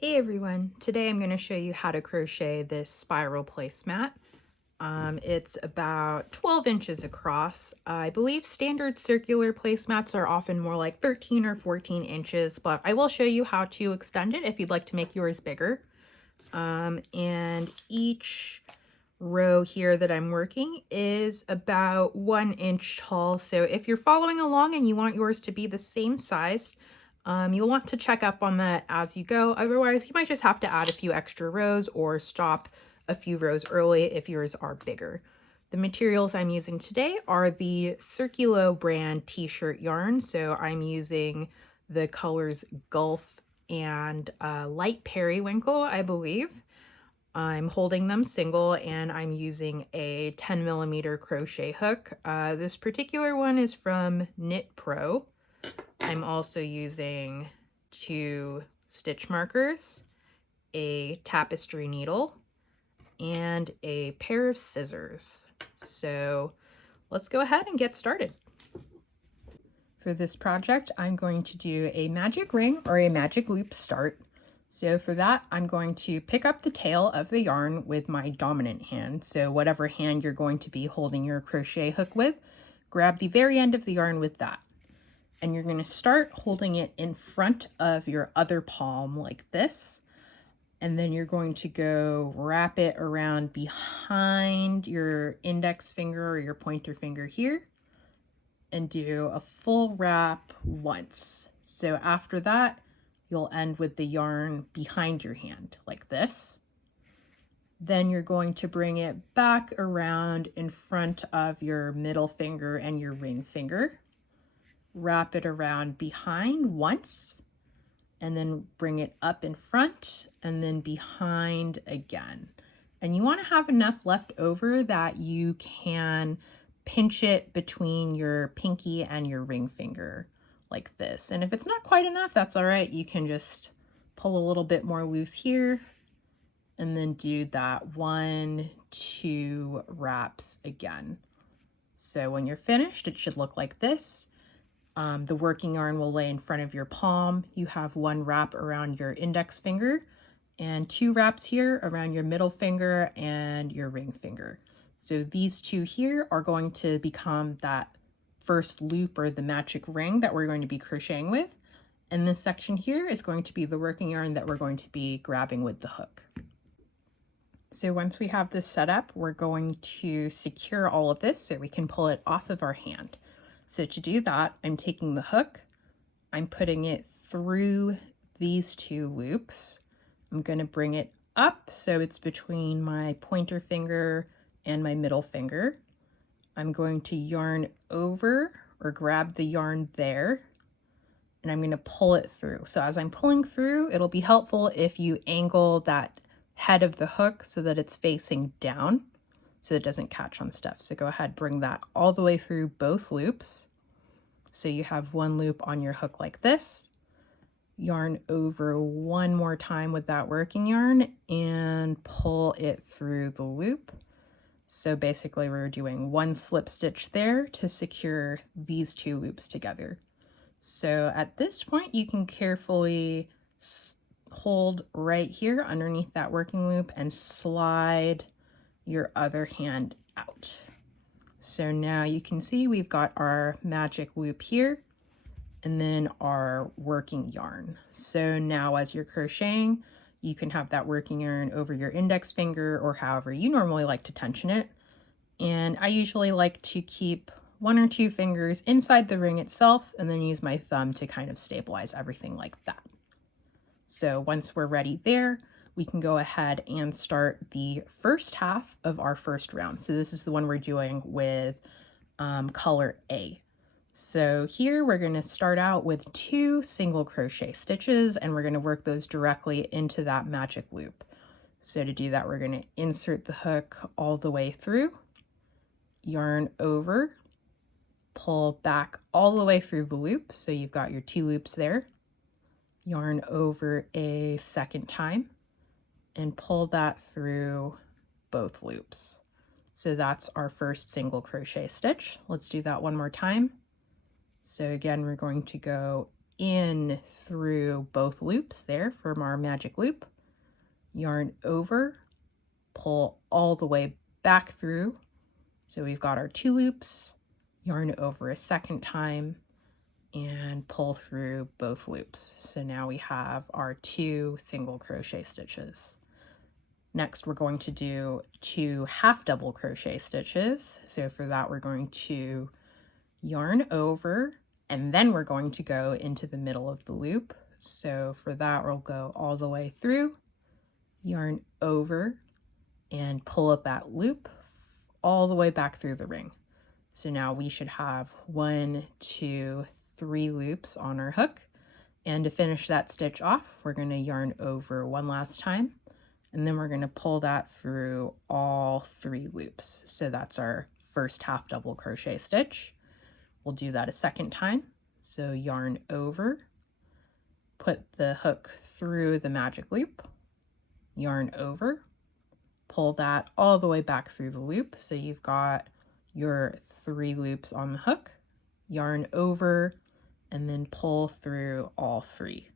Hey everyone, today I'm going to show you how to crochet this spiral placemat. It's about 12 inches across. I believe standard circular placemats are often more like 13 or 14 inches, but I will show you how to extend it if you'd like to make yours bigger. And each row here that I'm working is about 1 inch tall. So if you're following along and you want yours to be the same size, you'll want to check up on that as you go. Otherwise, you might just have to add a few extra rows or stop a few rows early if yours are bigger. The materials I'm using today are the Circulo brand t-shirt yarn. So I'm using the colors Gulf and Light Periwinkle, I believe. I'm holding them single and I'm using a 10mm crochet hook. This particular one is from Knit Pro. I'm also using 2 stitch markers, a tapestry needle, and a pair of scissors. So let's go ahead and get started. For this project, I'm going to do a magic ring or a magic loop start. So for that, I'm going to pick up the tail of the yarn with my dominant hand. So whatever hand you're going to be holding your crochet hook with, grab the very end of the yarn with that. And you're going to start holding it in front of your other palm like this. And then you're going to go wrap it around behind your index finger or your pointer finger here and do a full wrap once. So after that, you'll end with the yarn behind your hand like this. Then you're going to bring it back around in front of your middle finger and your ring finger. Wrap it around behind once, and then bring it up in front and then behind again. And you want to have enough left over that you can pinch it between your pinky and your ring finger like this. And if it's not quite enough, that's all right. You can just pull a little bit more loose here and then do that 1, 2 wraps again. So when you're finished, it should look like this. The working yarn will lay in front of your palm. You have 1 wrap around your index finger and 2 wraps here around your middle finger and your ring finger. So these 2 here are going to become that first loop or the magic ring that we're going to be crocheting with. And this section here is going to be the working yarn that we're going to be grabbing with the hook. So once we have this set up, we're going to secure all of this so we can pull it off of our hand. So to do that, I'm taking the hook, I'm putting it through these 2 loops. I'm going to bring it up so it's between my pointer finger and my middle finger. I'm going to yarn over or grab the yarn there, and I'm going to pull it through. So as I'm pulling through, it'll be helpful if you angle that head of the hook so that it's facing down so it doesn't catch on stuff. So go ahead, bring that all the way through both loops. So you have 1 loop on your hook like this. Yarn over 1 more time with that working yarn and pull it through the loop. So basically we're doing 1 slip stitch there to secure these 2 loops together. So at this point you can carefully hold right here underneath that working loop and slide your other hand out. So now you can see we've got our magic loop here and then our working yarn. So now as you're crocheting, you can have that working yarn over your index finger or however you normally like to tension it. And I usually like to keep 1 or 2 fingers inside the ring itself and then use my thumb to kind of stabilize everything like that. So once we're ready there, we can go ahead and start the first half of our first round. So this is the one we're doing with color A. So here we're going to start out with 2 single crochet stitches and we're going to work those directly into that magic loop. So to do that, we're going to insert the hook all the way through, yarn over, pull back all the way through the loop. So you've got your 2 loops there, yarn over a second time, and pull that through both loops. So that's our first single crochet stitch. Let's do that 1 more time. So again, we're going to go in through both loops there from our magic loop, yarn over, pull all the way back through. So we've got our 2 loops, yarn over a second time, and pull through both loops. So now we have our 2 single crochet stitches. Next, we're going to do 2 half double crochet stitches. So for that, we're going to yarn over, and then we're going to go into the middle of the loop. So for that, we'll go all the way through, yarn over, and pull up that loop all the way back through the ring. So now we should have 1, 2, 3 loops on our hook. And to finish that stitch off, we're going to yarn over one last time, and then we're going to pull that through all 3 loops. So that's our first half double crochet stitch. We'll do that a second time. So yarn over, put the hook through the magic loop, yarn over, pull that all the way back through the loop. So you've got your 3 loops on the hook, yarn over, and then pull through all 3.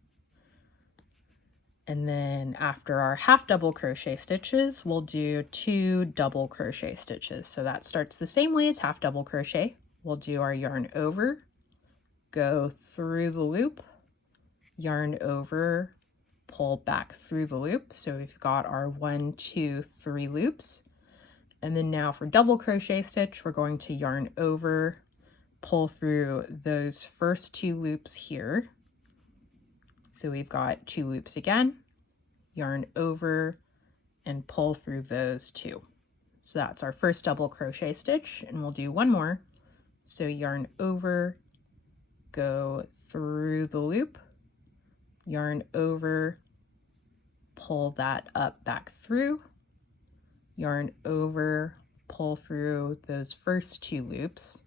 And then after our half double crochet stitches, we'll do 2 double crochet stitches. So that starts the same way as half double crochet. We'll do our yarn over, go through the loop, yarn over, pull back through the loop. So we've got our 1, 2, 3 loops. And then now for double crochet stitch, we're going to yarn over, pull through those first 2 loops here. So we've got 2 loops again, yarn over, and pull through those 2. So that's our first double crochet stitch, and we'll do one more. So yarn over, go through the loop, yarn over, pull that up back through, yarn over, pull through those first 2 loops,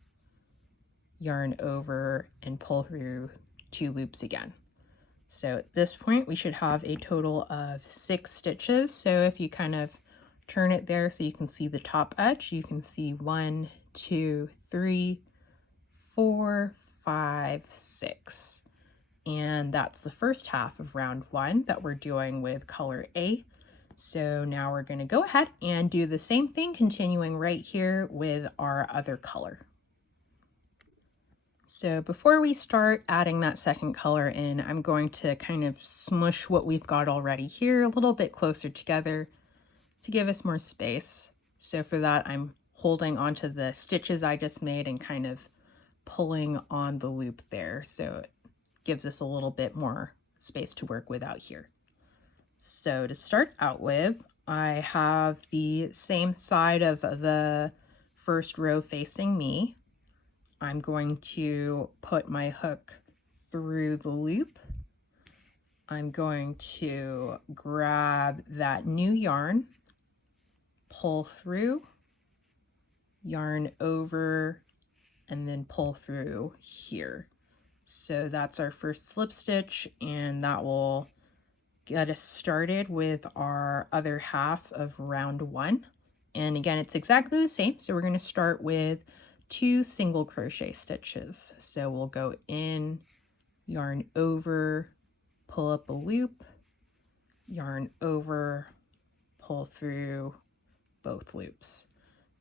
yarn over, and pull through 2 loops again. So at this point we should have a total of 6 stitches. So if you kind of turn it there so you can see the top edge, you can see 1, 2, 3, 4, 5, 6. And that's the first half of round 1 that we're doing with color A. So now we're going to go ahead and do the same thing, continuing right here with our other color. So before we start adding that second color in, I'm going to kind of smush what we've got already here a little bit closer together to give us more space. So for that, I'm holding onto the stitches I just made and kind of pulling on the loop there. So it gives us a little bit more space to work with out here. So to start out with, I have the same side of the first row facing me. I'm going to put my hook through the loop. I'm going to grab that new yarn, pull through, yarn over, and then pull through here. So that's our first slip stitch, and that will get us started with our other half of round 1. And again, it's exactly the same. So we're going to start with 2 single crochet stitches. So we'll go in, yarn over, pull up a loop, yarn over, pull through both loops.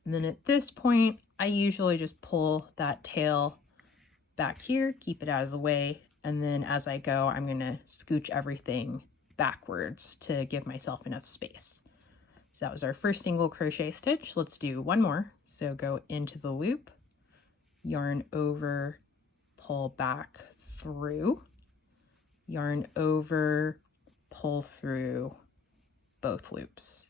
And then at this point, I usually just pull that tail back here, keep it out of the way, and then as I go, I'm going to scooch everything backwards to give myself enough space. So that was our first single crochet stitch. Let's do one more. So go into the loop, yarn over, pull back through, yarn over, pull through both loops.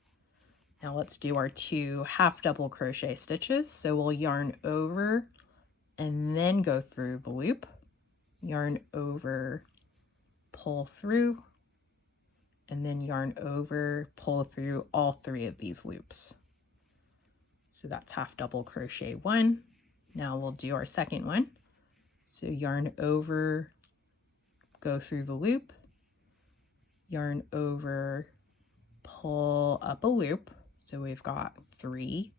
Now let's do our 2 half double crochet stitches. So we'll yarn over and then go through the loop, yarn over, pull through, and then yarn over, pull through all 3 of these loops. So that's half double crochet 1. Now we'll do our second one. So yarn over, go through the loop, yarn over, pull up a loop. So we've got 3,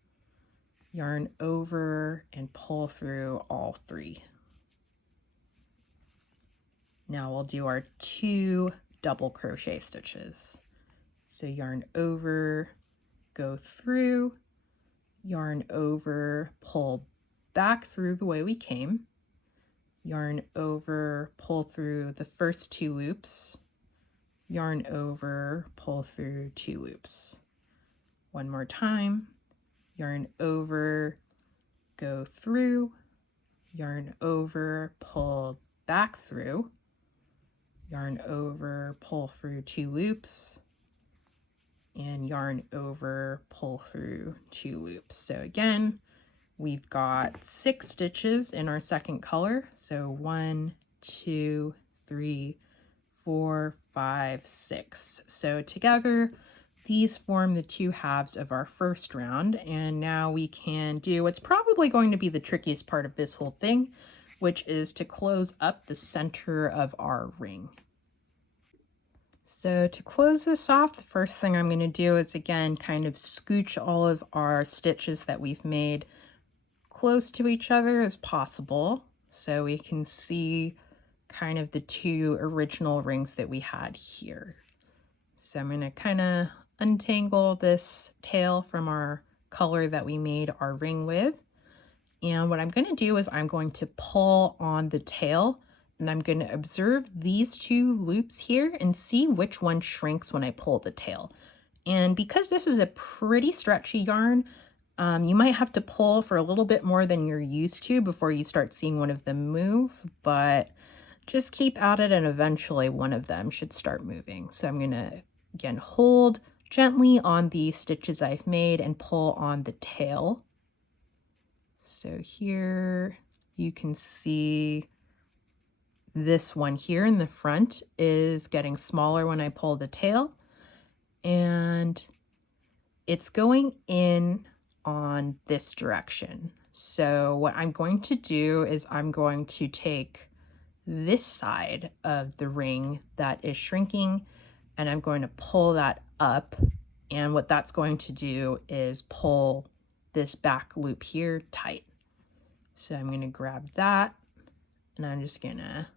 yarn over and pull through all 3. Now we'll do our 2 double crochet stitches. So yarn over, go through, yarn over, pull back through the way we came, yarn over, pull through the first 2 loops, yarn over, pull through 2 loops. One more time, yarn over, go through, yarn over, pull back through, yarn over, pull through 2 loops, and yarn over, pull through 2 loops. So again, we've got 6 stitches in our second color. So 1, 2, 3, 4, 5, 6. So together, these form the 2 halves of our first round. And now we can do what's probably going to be the trickiest part of this whole thing, which is to close up the center of our ring. So to close this off, the first thing I'm going to do is again kind of scooch all of our stitches that we've made close to each other as possible so we can see kind of the 2 original rings that we had here. So I'm going to kind of untangle this tail from our color that we made our ring with. And what I'm going to do is I'm going to pull on the tail, and I'm going to observe these 2 loops here and see which one shrinks when I pull the tail. And because this is a pretty stretchy yarn, you might have to pull for a little bit more than you're used to before you start seeing one of them move, but just keep at it and eventually one of them should start moving. So I'm going to, again, hold gently on the stitches I've made and pull on the tail. So here you can see this one here in the front is getting smaller when I pull the tail, and it's going in on this direction. So what I'm going to do is I'm going to take this side of the ring that is shrinking and I'm going to pull that up, and what that's going to do is pull this back loop here tight. So I'm going to grab that and I'm just going to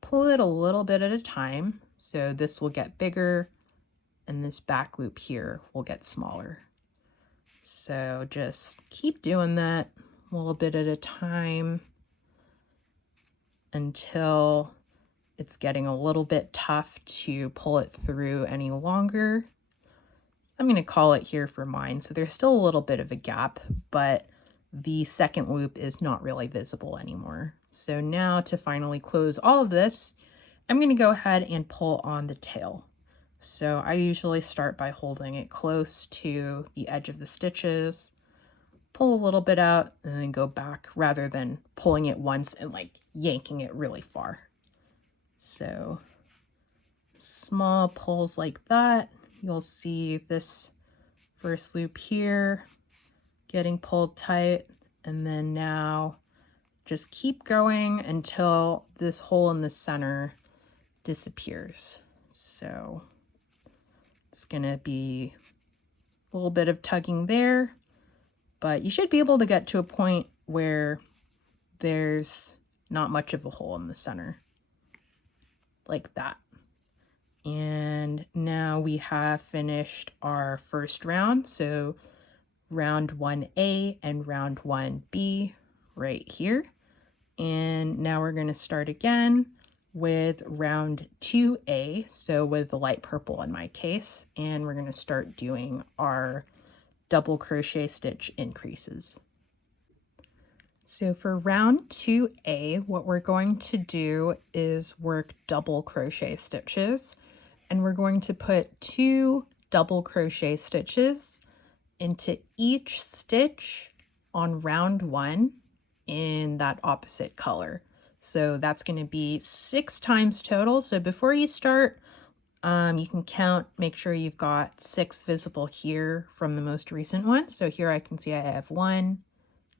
pull it a little bit at a time. So this will get bigger and this back loop here will get smaller. So just keep doing that a little bit at a time until it's getting a little bit tough to pull it through any longer. I'm going to call it here for mine. So there's still a little bit of a gap, but the second loop is not really visible anymore. So now to finally close all of this, I'm going to go ahead and pull on the tail. So I usually start by holding it close to the edge of the stitches, pull a little bit out, and then go back rather than pulling it once and like yanking it really far. So small pulls like that. You'll see this first loop here getting pulled tight, and then now just keep going until this hole in the center disappears. So it's gonna be a little bit of tugging there, but you should be able to get to a point where there's not much of a hole in the center, like that. And now we have finished our first round. So round 1A and round 1B right here. And now we're going to start again with round 2A, so with the light purple in my case, and we're going to start doing our double crochet stitch increases. So for round 2A, what we're going to do is work double crochet stitches, and we're going to put 2 double crochet stitches into each stitch on round 1 in that opposite color. So that's going to be 6 times total. So before you start, you can count, make sure you've got 6 visible here from the most recent one. So here I can see I have 1,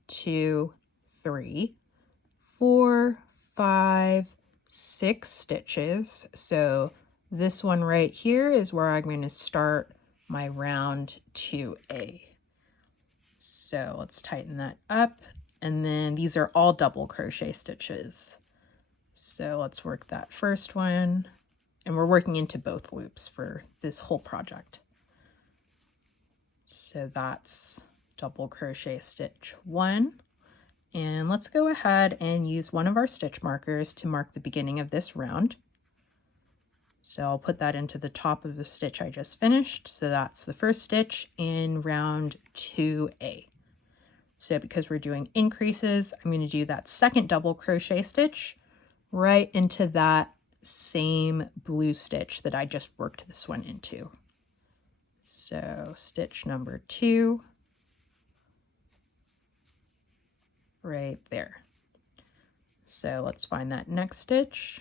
2, 3, 4, 5, 6 stitches. So this one right here is where I'm going to start my round 2A. So let's tighten that up. And then these are all double crochet stitches. So let's work that first one, and we're working into both loops for this whole project. So that's double crochet stitch 1. And let's go ahead and use one of our stitch markers to mark the beginning of this round. So I'll put that into the top of the stitch I just finished. So that's the first stitch in round 2A. So because we're doing increases, I'm going to do that second double crochet stitch right into that same blue stitch that I just worked this one into. So stitch number 2, right there. So let's find that next stitch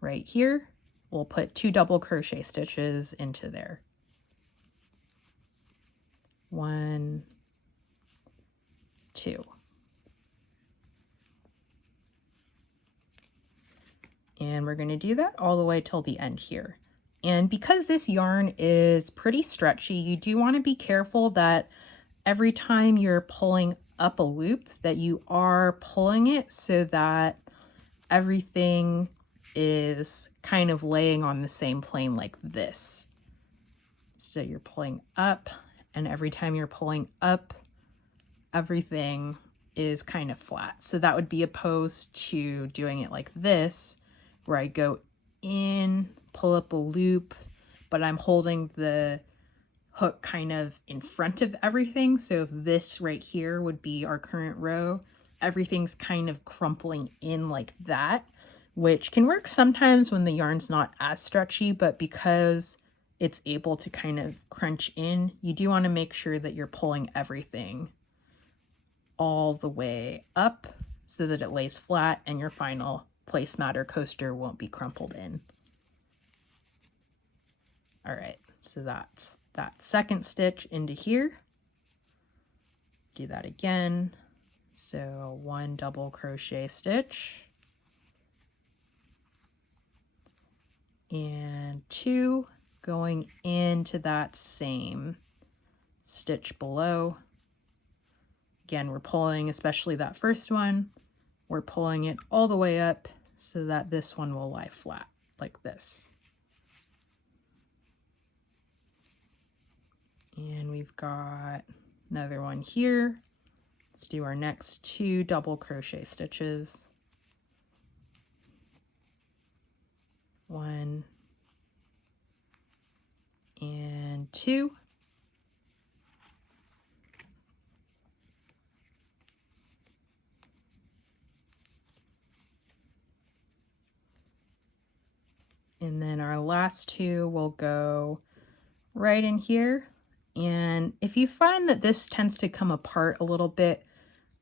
right here. We'll put 2 double crochet stitches into there. 1, 2. And we're going to do that all the way till the end here. And because this yarn is pretty stretchy, you do want to be careful that every time you're pulling up a loop that you are pulling it so that everything is kind of laying on the same plane like this. So you're pulling up, and every time you're pulling up, everything is kind of flat. So that would be opposed to doing it like this, where I go in, pull up a loop, but I'm holding the hook kind of in front of everything. So if this right here would be our current row, everything's kind of crumpling in like that, which can work sometimes when the yarn's not as stretchy, but because it's able to kind of crunch in, you do want to make sure that you're pulling everything all the way up so that it lays flat and your final placemat or coaster won't be crumpled in. All right, so that's that second stitch into here. Do that again. So 1 double crochet stitch and 2 going into that same stitch below. Again, we're pulling, especially that first one, we're pulling it all the way up so that this one will lie flat like this. And we've got another one here. Let's do our next 2 double crochet stitches. 1 and 2. And then our last 2 will go right in here. And if you find that this tends to come apart a little bit,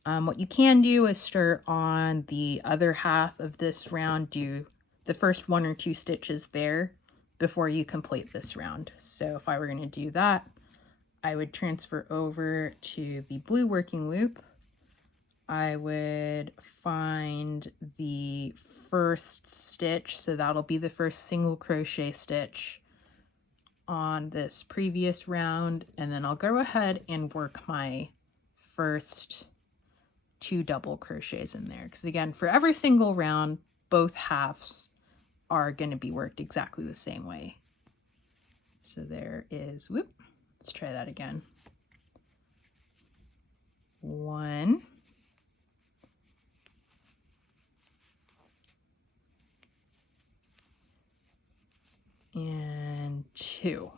what you can do is start on the other half of this round, do the first 1 or 2 stitches there before you complete this round. So if I were going to do that, I would transfer over to the blue working loop. I would find the first stitch, so that'll be the first single crochet stitch on this previous round, and then I'll go ahead and work my first 2 double crochets in there, because again, for every single round, both halves are going to be worked exactly the same way. So there is, whoop, let's try that again. 1 and 2.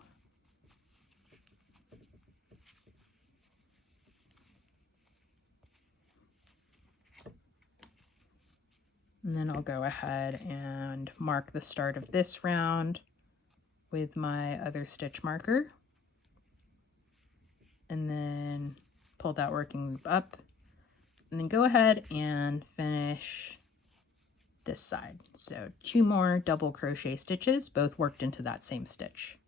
And then I'll go ahead and mark the start of this round with my other stitch marker. And then pull that working loop up. And then go ahead and finish this side. So 2 more double crochet stitches, both worked into that same stitch.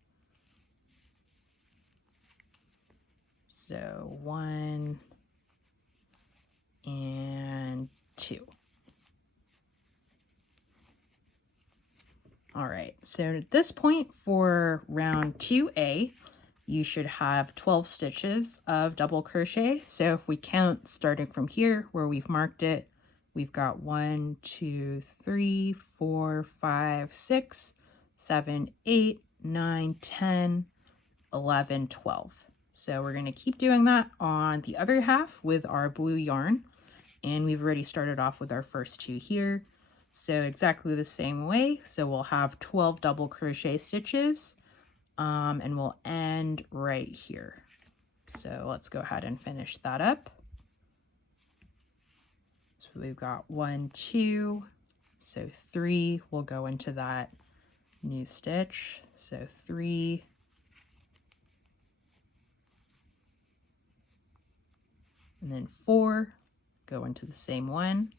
So 1 and 2. All right, so at this point for round 2A, you should have 12 stitches of double crochet. So if we count starting from here where we've marked it, we've got 1, 2, 3, 4, 5, 6, 7, 8, 9, 10, 11, 12. So we're going to keep doing that on the other half with our blue yarn. And we've already started off with our first 2 here. So exactly the same way. So we'll have 12 double crochet stitches and we'll end right here. So let's go ahead and finish that up. So we've got 1, 2, so 3 will go into that new stitch. So 3, and then 4 go into the same one.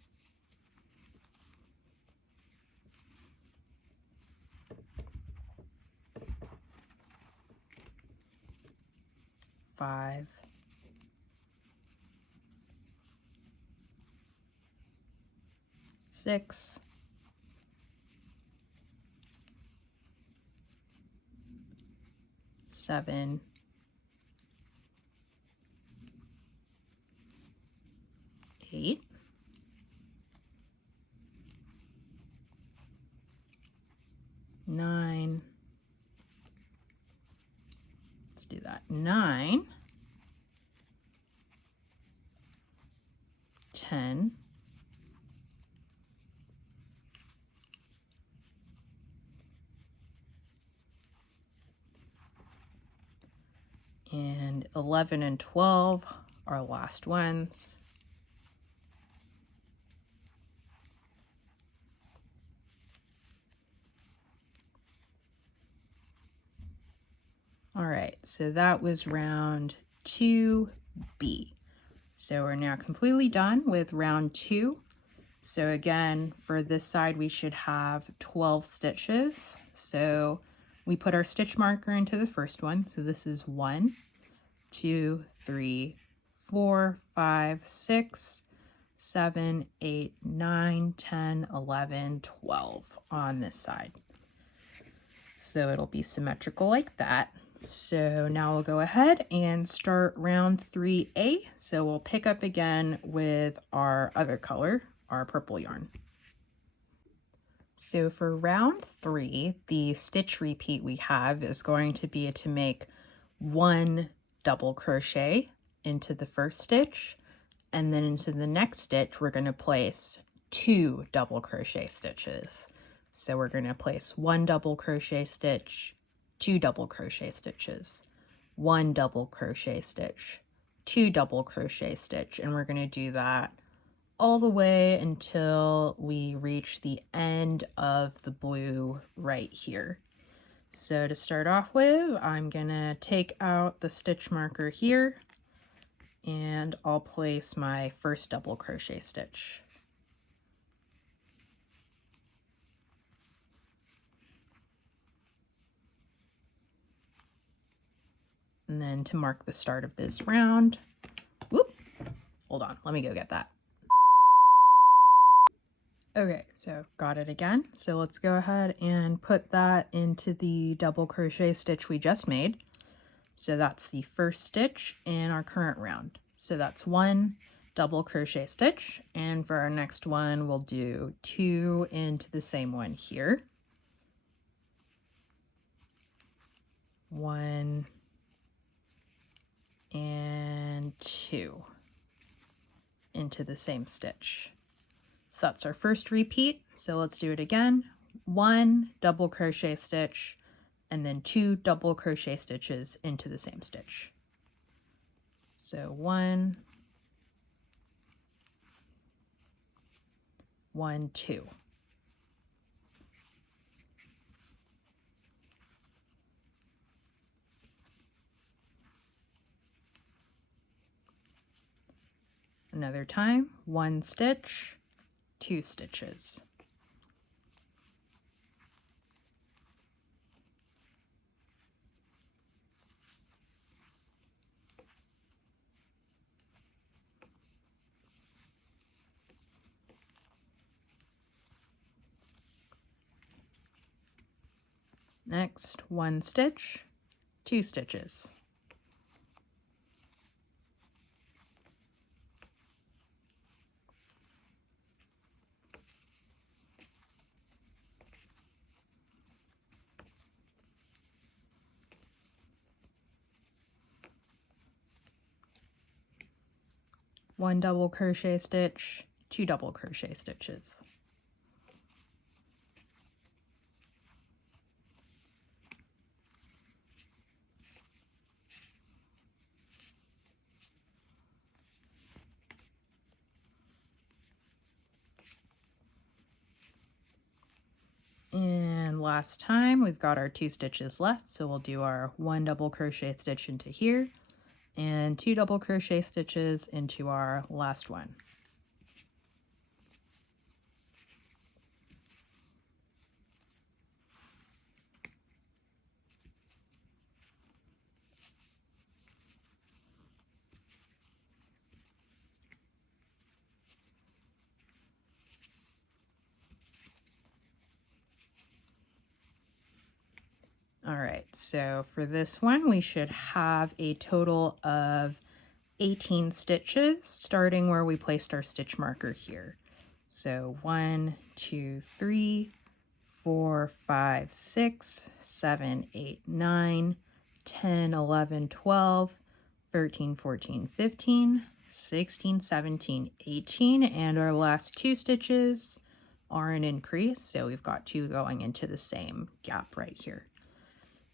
5, 6, 7, 8, 9, let's do that, 9, 10, 11 and 12 are last ones. All right, so that was round 2B. So we're now completely done with round 2. So again, for this side, we should have 12 stitches. So we put our stitch marker into the first one. So this is 1, 2, 3, 4, 5, 6, 7, 8, 9, 10, 11, 12 on this side. So it'll be symmetrical like that. So now we'll go ahead and start round 3A. So we'll pick up again with our other color, our purple yarn. So for round 3, the stitch repeat we have is going to be to make 1 double crochet into the first stitch, and then into the next stitch we're going to place 2 double crochet stitches. So we're going to place 1 double crochet stitch, 2 double crochet stitches, 1 double crochet stitch, 2 double crochet stitch, and we're going to do that all the way until we reach the end of the blue right here. So to start off with, I'm gonna take out the stitch marker here and I'll place my first double crochet stitch. And then to mark the start of this round, whoop, hold on, let me go get that. Okay, so got it again. So let's go ahead and put that into the double crochet stitch we just made. So that's the first stitch in our current round. So that's 1 double crochet stitch. And for our next one, we'll do 2 into the same one here. 1 and 2 into the same stitch. So that's our first repeat. So let's do it again. 1 double crochet stitch and then 2 double crochet stitches into the same stitch. So 1, 1, 2. Another time, 1 stitch, 2 stitches. Next, 1 stitch, 2 stitches. 1 double crochet stitch, 2 double crochet stitches. And last time we've got our 2 stitches left, so we'll do our 1 double crochet stitch into here and 2 double crochet stitches into our last one. All right, so for this one, we should have a total of 18 stitches, starting where we placed our stitch marker here. So 1, 2, 3, 4, 5, 6, 7, 8, 9, 10, 11, 12, 13, 14, 15, 16, 17, 18, and our last 2 stitches are an increase, so we've got 2 going into the same gap right here.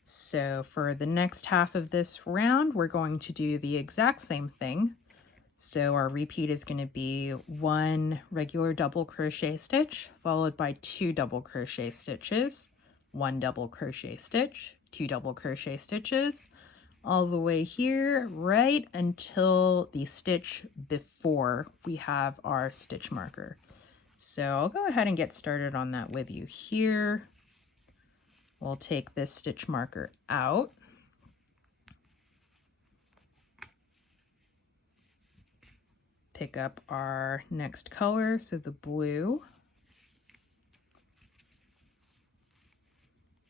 So for the next half of this round, we're going to do the exact same thing. So our repeat is going to be 1 regular double crochet stitch, followed by 2 double crochet stitches, 1 double crochet stitch, 2 double crochet stitches, all the way here, right until the stitch before we have our stitch marker. So I'll go ahead and get started on that with you here. We'll take this stitch marker out. Pick up our next color, so the blue.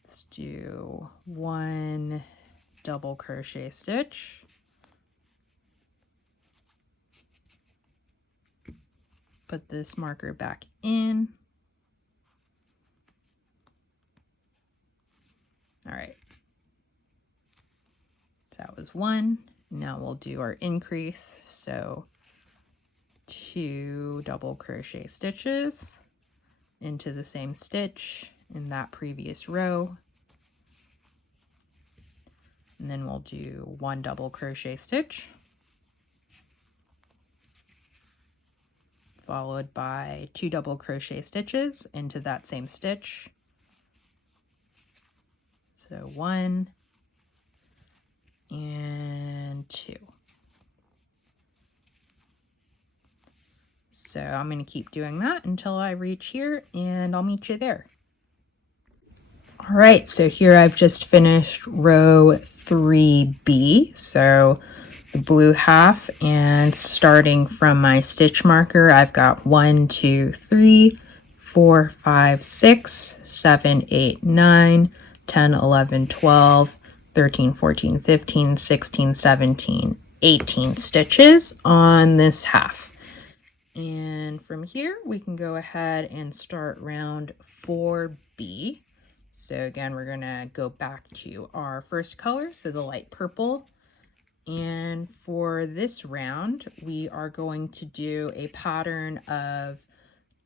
Let's do 1 double crochet stitch. Put this marker back in. All right, so that was 1. Now we'll do our increase. So 2 double crochet stitches into the same stitch in that previous row. And then we'll do 1 double crochet stitch, followed by 2 double crochet stitches into that same stitch. So 1 and 2. So I'm going to keep doing that until I reach here, and I'll meet you there. All right, so here I've just finished row 3B, so the blue half, and starting from my stitch marker, I've got 1, 2, 3, 4, 5, 6, 7, 8, 9, 10, 11, 12, 13, 14, 15, 16, 17, 18 stitches on this half. And from here, we can go ahead and start round 4B. So again, we're gonna go back to our first color, so the light purple. And for this round, we are going to do a pattern of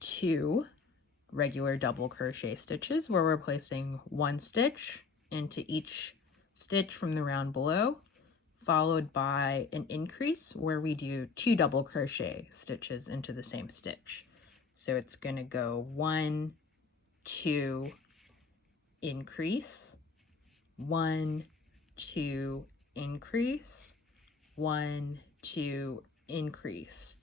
2 regular double crochet stitches where we're placing 1 stitch into each stitch from the round below, followed by an increase where we do 2 double crochet stitches into the same stitch. So it's going to go 1, 2, increase, 1, 2, increase, 1, 2, increase.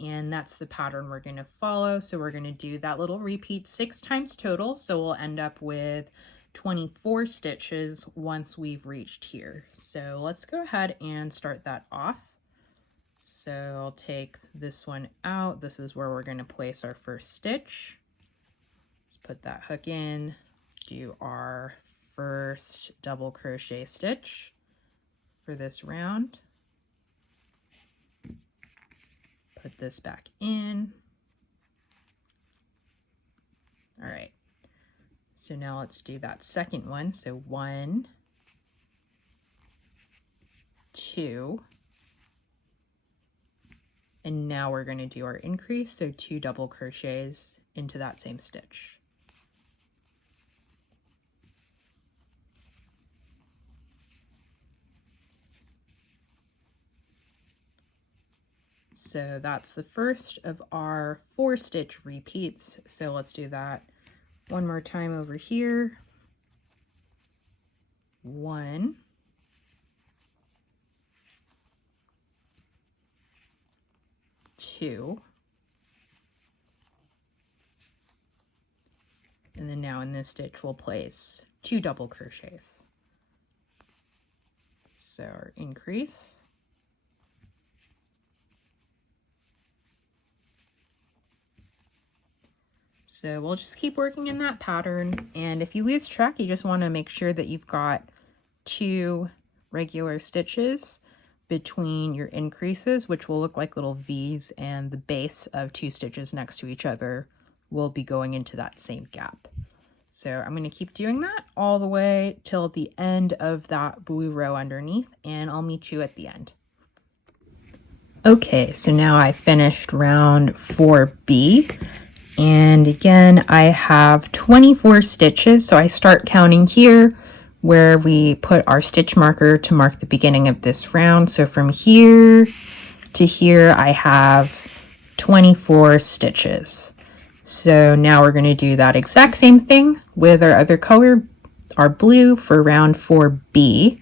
And that's the pattern we're going to follow. So we're going to do that little repeat 6 times total. So we'll end up with 24 stitches once we've reached here. So let's go ahead and start that off. So I'll take this one out. This is where we're going to place our first stitch. Let's put that hook in, do our first double crochet stitch for this round. Put this back in. All right. So now let's do that second one. So 1, 2, And now we're going to do our increase, so 2 double crochets into that same stitch. So that's the first of our 4 stitch repeats. So let's do that one more time over here. 1, 2, and then now in this stitch we'll place 2 double crochets. So our increase, so we'll just keep working in that pattern, and if you lose track, you just want to make sure that you've got 2 regular stitches between your increases, which will look like little V's, and the base of 2 stitches next to each other will be going into that same gap. So I'm going to keep doing that all the way till the end of that blue row underneath, and I'll meet you at the end. Okay, so now I finished round 4B, and again I have 24 stitches, so I start counting here where we put our stitch marker to mark the beginning of this round. So from here to here I have 24 stitches. So now we're going to do that exact same thing with our other color, our blue, for round 4B.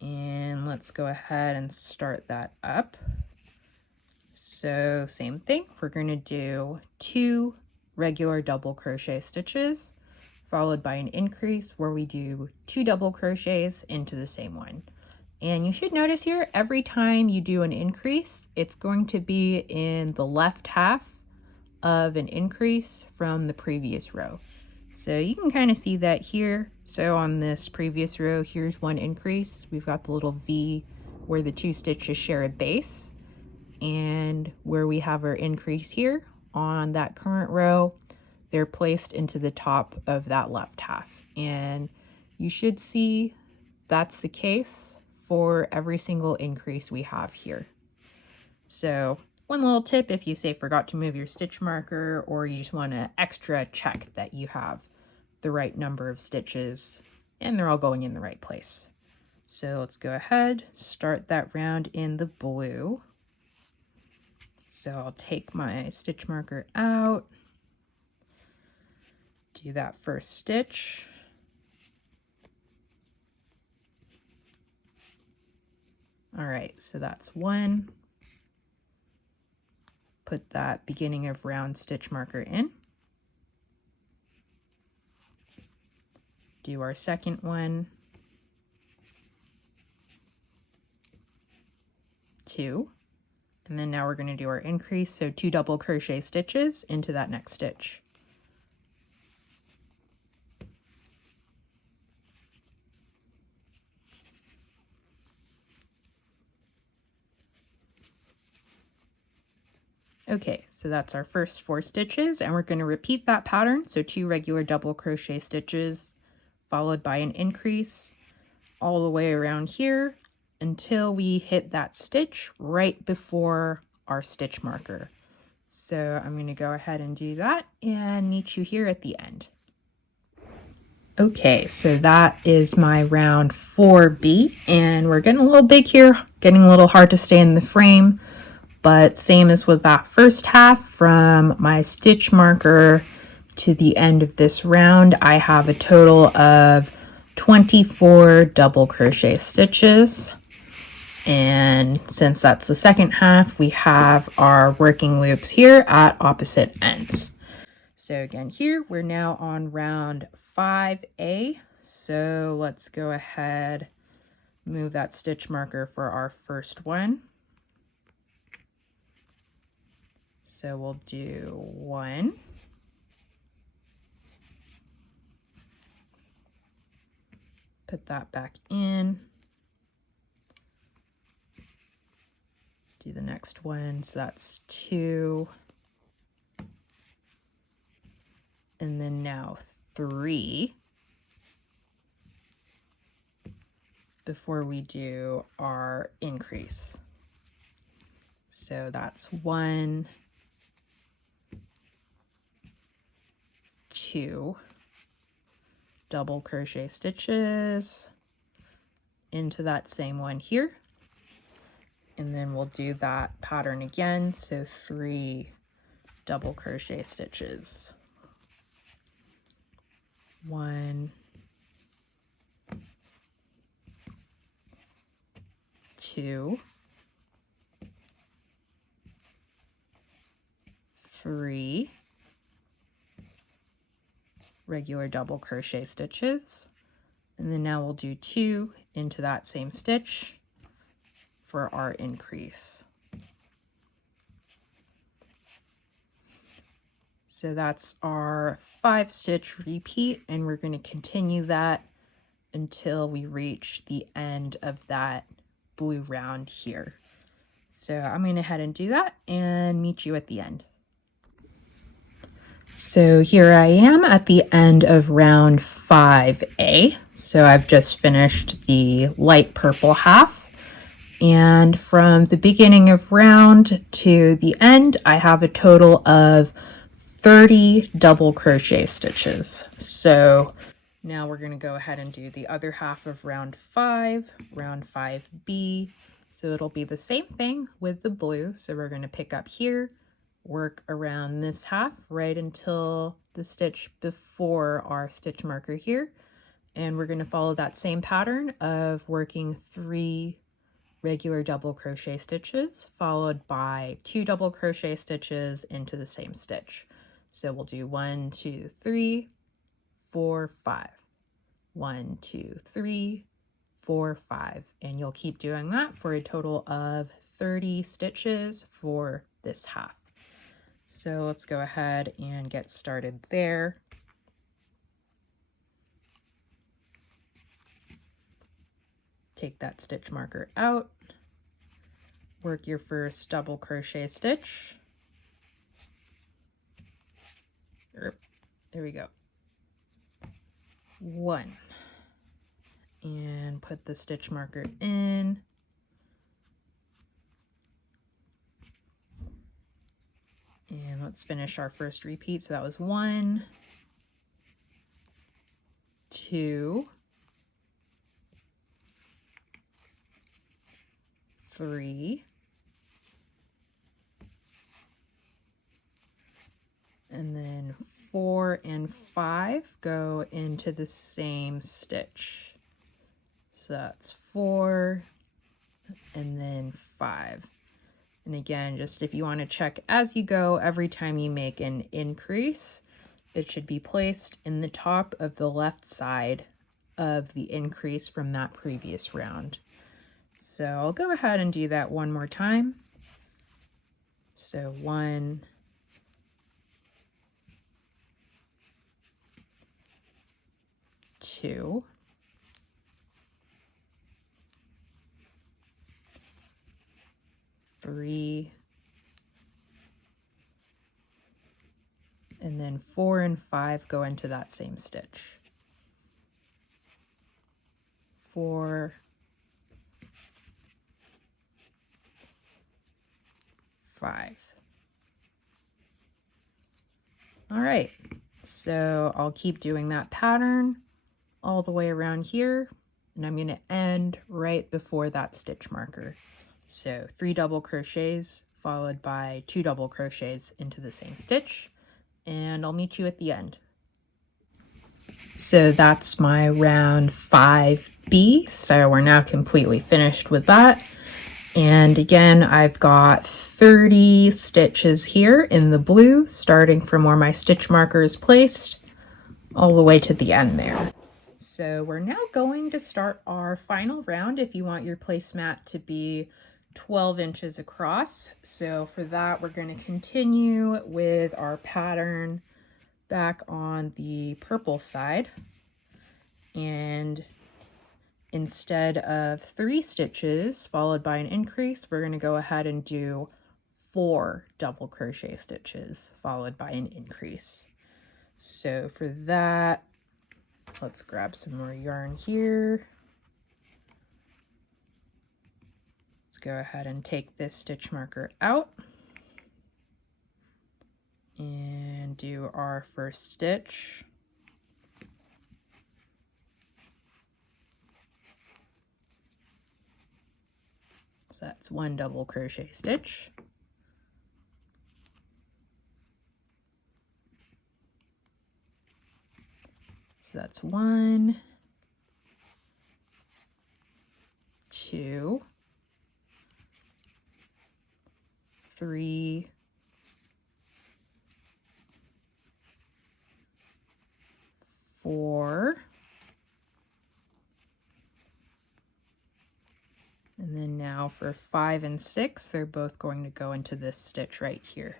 And let's go ahead and start that up. So same thing, we're going to do 2 regular double crochet stitches followed by an increase where we do 2 double crochets into the same one. And you should notice here, every time you do an increase, it's going to be in the left half of an increase from the previous row. So you can kind of see that here. So on this previous row, here's one increase. We've got the little V where the 2 stitches share a base, and where we have our increase here on that current row, they're placed into the top of that left half. And you should see that's the case for every single increase we have here. So one little tip, if you say forgot to move your stitch marker, or you just want to extra check that you have the right number of stitches and they're all going in the right place. So let's go ahead, start that round in the blue. So I'll take my stitch marker out, do that first stitch, all right, so that's 1, put that beginning of round stitch marker in, do our second one, 2, and then now we're going to do our increase, so 2 double crochet stitches into that next stitch. Okay, so that's our first 4 stitches, and we're going to repeat that pattern. So 2 regular double crochet stitches followed by an increase all the way around here until we hit that stitch right before our stitch marker. So I'm going to go ahead and do that and meet you here at the end. Okay, so that is my round 4B, and we're getting a little big here, getting a little hard to stay in the frame. But same as with that first half, from my stitch marker to the end of this round, I have a total of 24 double crochet stitches. And since that's the second half, we have our working loops here at opposite ends. So again, here we're now on round 5A. So let's go ahead, move that stitch marker for our first one. So we'll do 1, put that back in, do the next one, so that's 2, and then now 3 before we do our increase. So that's 1, 2 double crochet stitches into that same one here. And then we'll do that pattern again. So 3 double crochet stitches. 1, 2, 3 regular double crochet stitches, and then now we'll do 2 into that same stitch for our increase. So that's our 5-stitch repeat, and we're going to continue that until we reach the end of that blue round here. So I'm going to head and do that and meet you at the end. So here I am at the end of round 5A. So I've just finished the light purple half. And from the beginning of round to the end, I have a total of 30 double crochet stitches. So now we're going to go ahead and do the other half of round 5, round 5B. So it'll be the same thing with the blue. So we're going to pick up here, work around this half right until the stitch before our stitch marker here. And we're going to follow that same pattern of working 3 regular double crochet stitches followed by 2 double crochet stitches into the same stitch. So we'll do 1, 2, 3, 4, 5. 1, 2, 3, 4, 5. And you'll keep doing that for a total of 30 stitches for this half. So let's go ahead and get started there. Take that stitch marker out, work your first double crochet stitch. There we go. 1. And put the stitch marker in. And let's finish our first repeat. So that was 1, 2, 3, and then 4 and 5 go into the same stitch. So that's 4 and then 5. And again, just if you want to check as you go, every time you make an increase, it should be placed in the top of the left side of the increase from that previous round. So I'll go ahead and do that one more time. So 1, 2, 3, and then 4 and 5 go into that same stitch. 4, 5. All right, so I'll keep doing that pattern all the way around here, and I'm going to end right before that stitch marker. So 3 double crochets followed by 2 double crochets into the same stitch, and I'll meet you at the end. So that's my round 5B. So we're now completely finished with that. And again, I've got 30 stitches here in the blue, starting from where my stitch marker is placed all the way to the end there. So we're now going to start our final round if you want your placemat to be 12 inches across. So for that, we're going to continue with our pattern back on the purple side. And instead of 3 stitches followed by an increase, we're going to go ahead and do 4 double crochet stitches followed by an increase. So for that, let's grab some more yarn here. Let's Let's go ahead and take this stitch marker out and do our first stitch. So that's one double crochet stitch. So that's 1, 2, 3, 4, and then now for 5 and 6, they're both going to go into this stitch right here.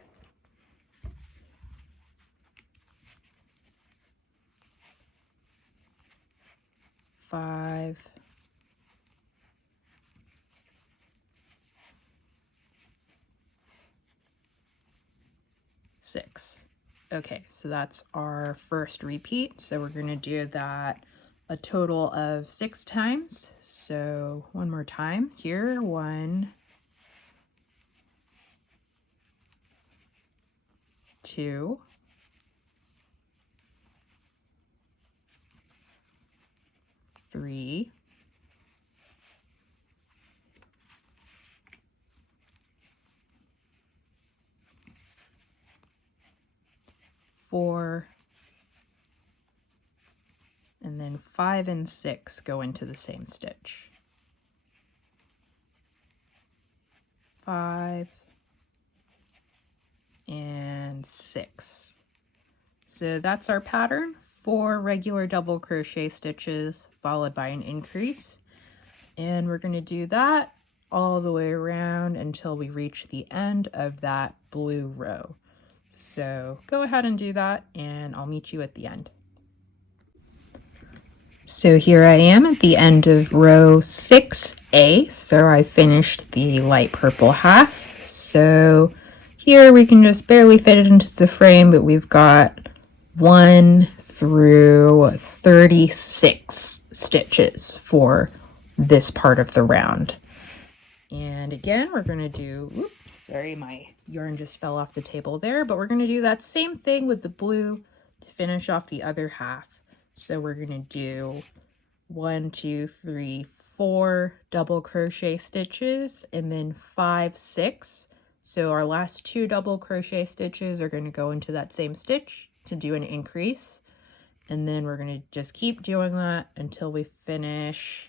Five, 6. Okay, so that's our first repeat. So we're going to do that a total of 6 times. So one more time here. 1, 2, 3, 4, and then 5 and 6 go into the same stitch. 5 and 6. So that's our pattern: 4 regular double crochet stitches followed by an increase. And we're going to do that all the way around until we reach the end of that blue row. So go ahead and do that, and I'll meet you at the end. So here I am at the end of row 6A. So I finished the light purple half. So here we can just barely fit it into the frame, but we've got 1 through 36 stitches for this part of the round. And again, we're going to do, oops, sorry, my yarn just fell off the table there, but we're going to do that same thing with the blue to finish off the other half. So we're going to do 1, 2, 3, 4 double crochet stitches, and then 5, 6. So our last 2 double crochet stitches are going to go into that same stitch to do an increase. And then we're going to just keep doing that until we finish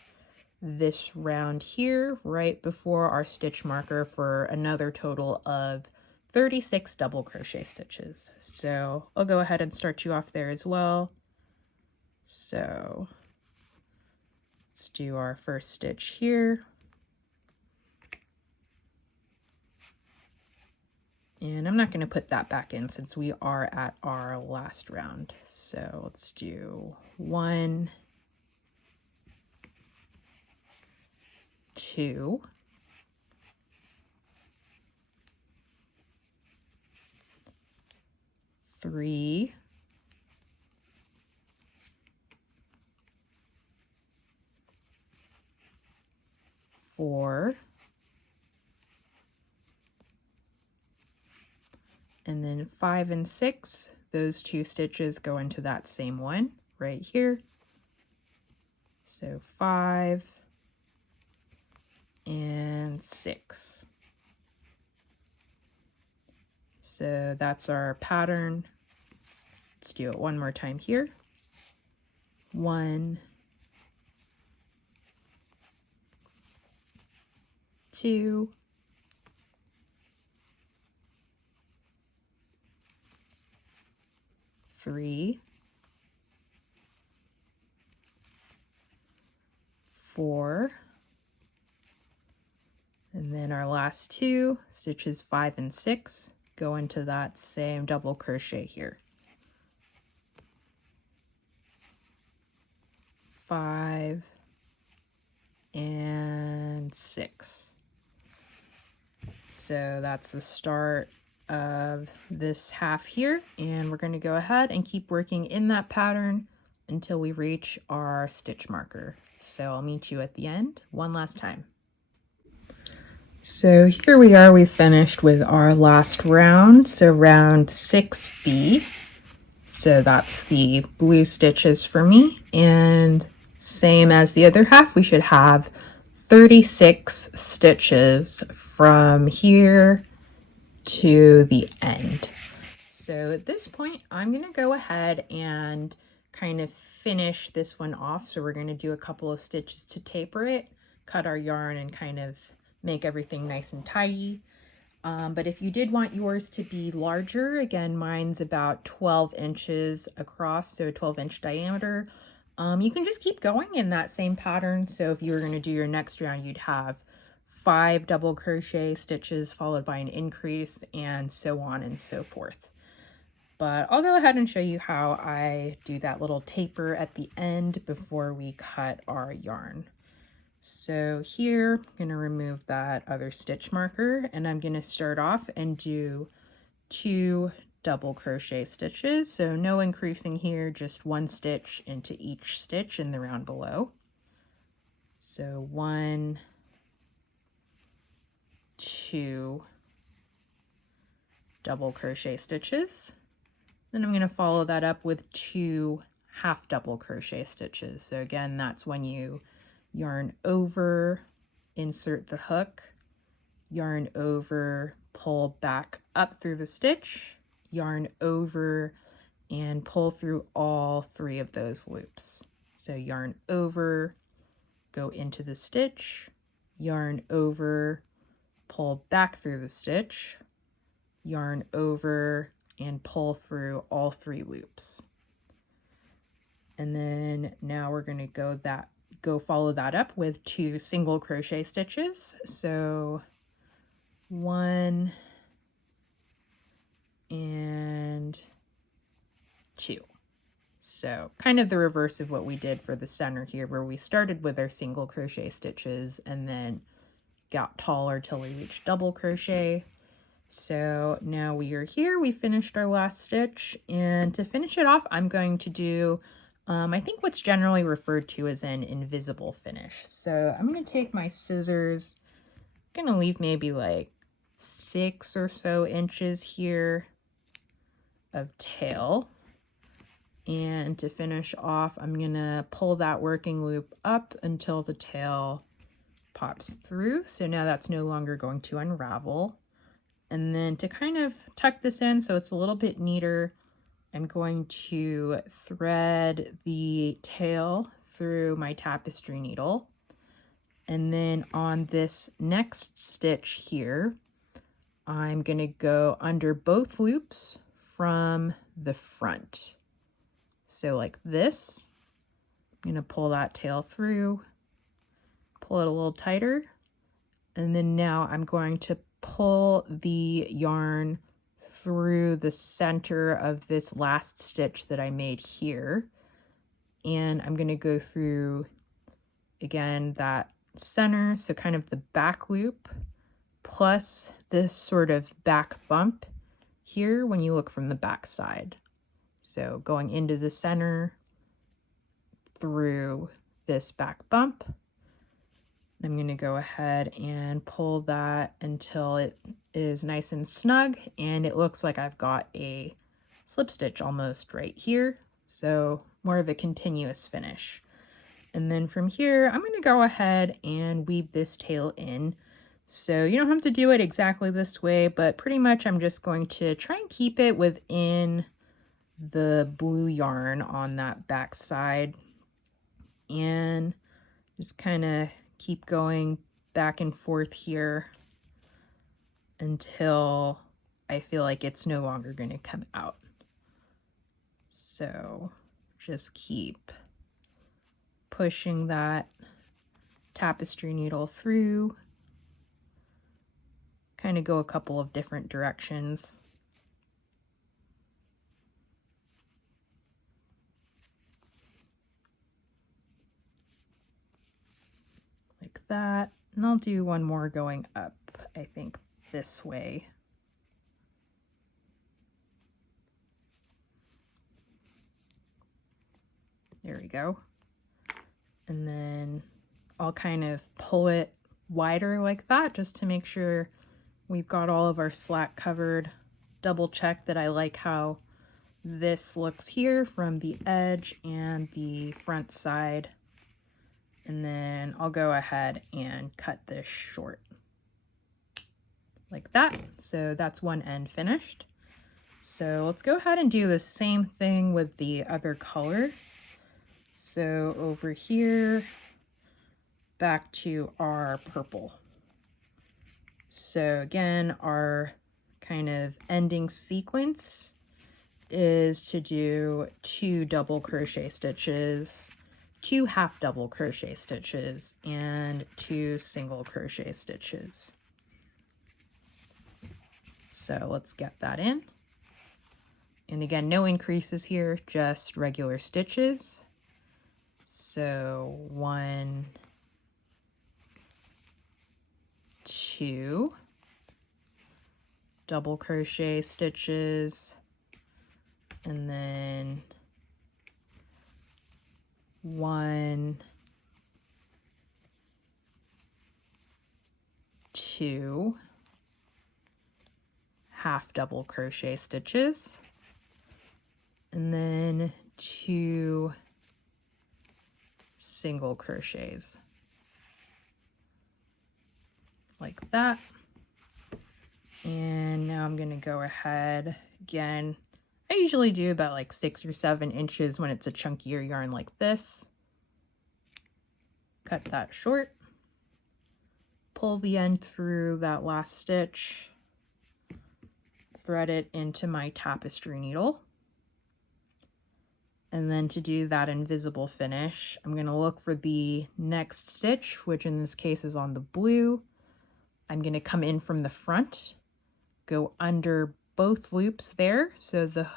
this round here right before our stitch marker for another total of 36 double crochet stitches. So I'll go ahead and start you off there as well. So let's do our first stitch here. And I'm not going to put that back in since we are at our last round. So let's do 1, 2, 3, 4, and then 5 and 6, those 2 stitches go into that same one right here. So 5 and 6. So that's our pattern. Let's do it one more time here. 1, 2, 3, 4, and then our last 2 stitches 5 and 6 go into that same double crochet here. 5 and 6. So that's the start of this half here, and we're going to go ahead and keep working in that pattern until we reach our stitch marker. So I'll meet you at the end one last time. So here we are, we finished with our last round, so round 6B. So that's the blue stitches for me, and same as the other half, we should have 36 stitches from here to the end. So at this point, I'm going to go ahead and kind of finish this one off. So we're going to do a couple of stitches to taper it, cut our yarn, and kind of make everything nice and tidy. But if you did want yours to be larger, again, mine's about 12 inches across, so 12-inch diameter. You can just keep going in that same pattern. So if you were going to do your next round, you'd have 5 double crochet stitches followed by an increase, and so on and so forth. But I'll go ahead and show you how I do that little taper at the end before we cut our yarn. So here, I'm going to remove that other stitch marker, and I'm going to start off and do 2 double crochet stitches. So no increasing here, just 1 stitch into each stitch in the round below. So 1, 2 double crochet stitches. Then I'm going to follow that up with 2 half double crochet stitches. So again, that's when you yarn over, insert the hook, yarn over, pull back up through the stitch, yarn over, and pull through all 3 of those loops. So yarn over, go into the stitch, yarn over, pull back through the stitch, yarn over, and pull through all 3 loops. And then now we're going to go follow that up with 2 single crochet stitches. So 1 and 2. So kind of the reverse of what we did for the center here, where we started with our single crochet stitches and then got taller till we reached double crochet. So now we are here, we finished our last stitch, and to finish it off, I'm going to do, I think what's generally referred to as an invisible finish. So I'm going to take my scissors, I'm going to leave maybe like 6 or so inches here of tail. And to finish off, I'm going to pull that working loop up until the tail pops through. So now that's no longer going to unravel. And then to kind of tuck this in so it's a little bit neater, I'm going to thread the tail through my tapestry needle. And then on this next stitch here, I'm going to go under both loops from the front. So like this, I'm going to pull that tail through, pull it a little tighter, and then now I'm going to pull the yarn through the center of this last stitch that I made here. And I'm going to go through, again, that center, so kind of the back loop, plus this sort of back bump here when you look from the back side. So going into the center through this back bump. I'm going to go ahead and pull that until it is nice and snug, and it looks like I've got a slip stitch almost right here, so more of a continuous finish. And then from here, I'm going to go ahead and weave this tail in. So you don't have to do it exactly this way, but pretty much I'm just going to try and keep it within the blue yarn on that back side, and just kind of keep going back and forth here until I feel like it's no longer going to come out. So just keep pushing that tapestry needle through, kind of go a couple of different directions. Like that. And I'll do one more going up, I think this way. There we go. And then I'll kind of pull it wider like that, just to make sure we've got all of our slack covered. Double check that I like how this looks here from the edge and the front side. And then I'll go ahead and cut this short like that. So that's one end finished. So let's go ahead and do the same thing with the other color. So over here, back to our purple. So again, our kind of ending sequence is to do 2 double crochet stitches, 2 half double crochet stitches, and 2 single crochet stitches. So let's get that in. And again, no increases here, just regular stitches. So 1, 2 double crochet stitches, and then 1, 2 half double crochet stitches, and then 2 single crochets like that. And now I'm going to go ahead again. I usually do about like 6 or 7 inches when it's a chunkier yarn like this. Cut that short. Pull the end through that last stitch. Thread it into my tapestry needle. And then to do that invisible finish, I'm going to look for the next stitch, which in this case is on the blue. I'm going to come in from the front, go under both loops there, so the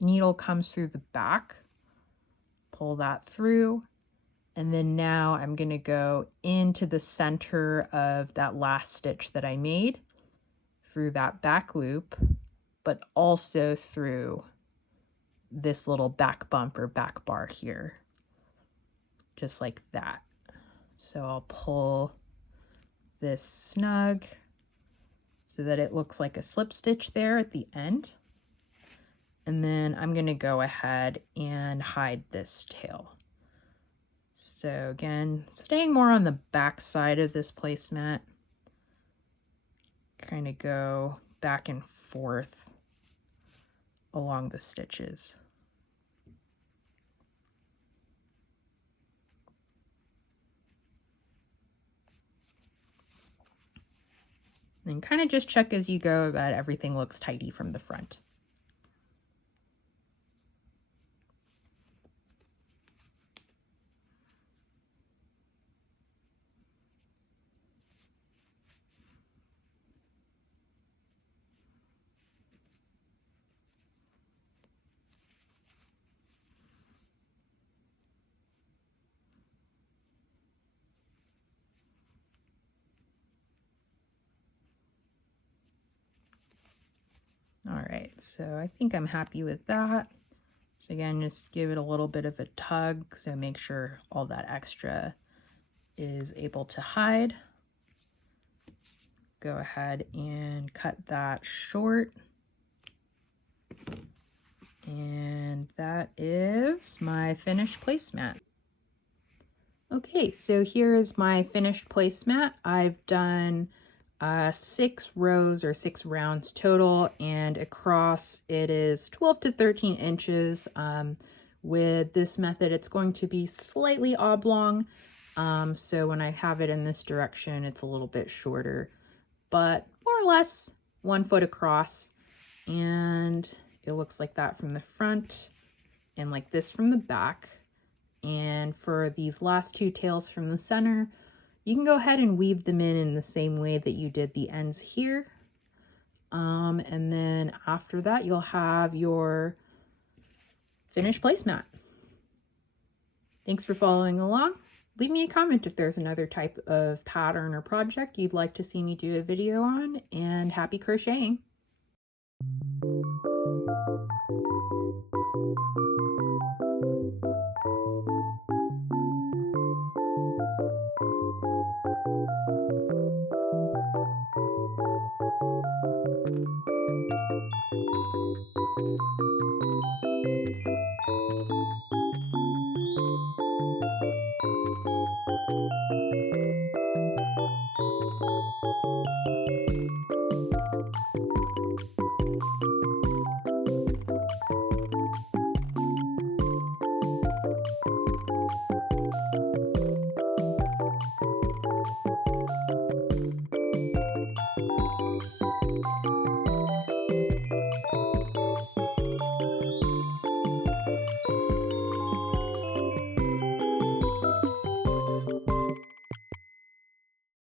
needle comes through the back, pull that through, and then now I'm going to go into the center of that last stitch that I made through that back loop, but also through this little back bump or back bar here, just like that. So I'll pull this snug so that it looks like a slip stitch there at the end. And then I'm going to go ahead and hide this tail. So again, staying more on the back side of this placemat, kind of go back and forth along the stitches. And kind of just check as you go that everything looks tidy from the front. All right, so I think I'm happy with that. So again, just give it a little bit of a tug, so make sure all that extra is able to hide. Go ahead and cut that short. And that is my finished placemat. Okay, so here is my finished placemat. I've done 6 rows or 6 rounds total, and across it is 12 to 13 inches. With this method, it's going to be slightly oblong. So when I have it in this direction, it's a little bit shorter, but more or less 1 foot across. And it looks like that from the front and like this from the back. And for these last 2 tails from the center, you can go ahead and weave them in the same way that you did the ends here. And then after that, you'll have your finished placemat. Thanks for following along. Leave me a comment if there's another type of pattern or project you'd like to see me do a video on, and happy crocheting!